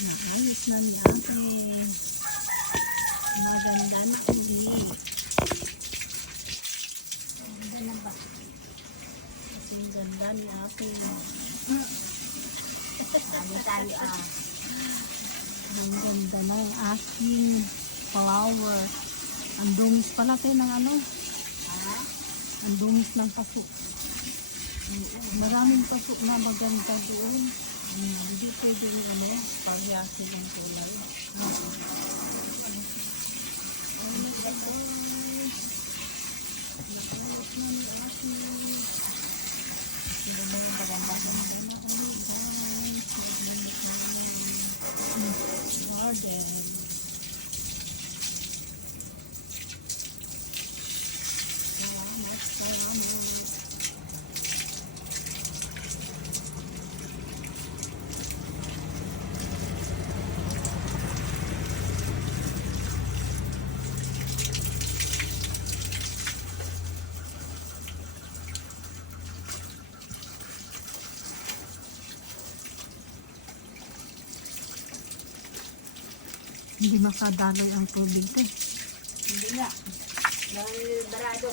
Naayos na ni ate. Maganda na ulit. Maganda na ba? Kasi ang ganda ni ate. Sabi tayo ang ganda na yung aking flower. Ang dungis pala tayo ng ano? Ang dungis ng paso. Maraming paso na maganda doon. Hindi pwede yung ano, pagyasi ng kulay. Oh my God, guys. Nakayos na ni ate. Sino ba yung paganda na ano? Garden. Salamat. Hindi makadaloy ang tubig ko. Hindi nga. Dahil barado.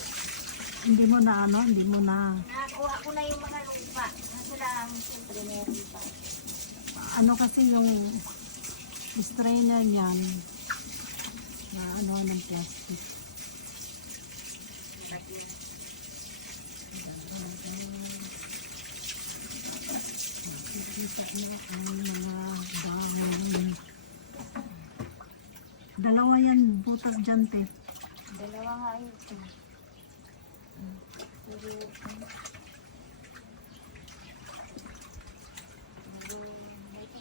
Hindi mo na ano, hindi mo na Nakakuha ko na yung mga lupa. Nasa lang, siyempre meron pa. ano kasi yung strainer niyan na ano ng plastic. Makikita niyo ang mga dahon. Dalawa yan butas dyan, te. Dalawa nga ito. Pero,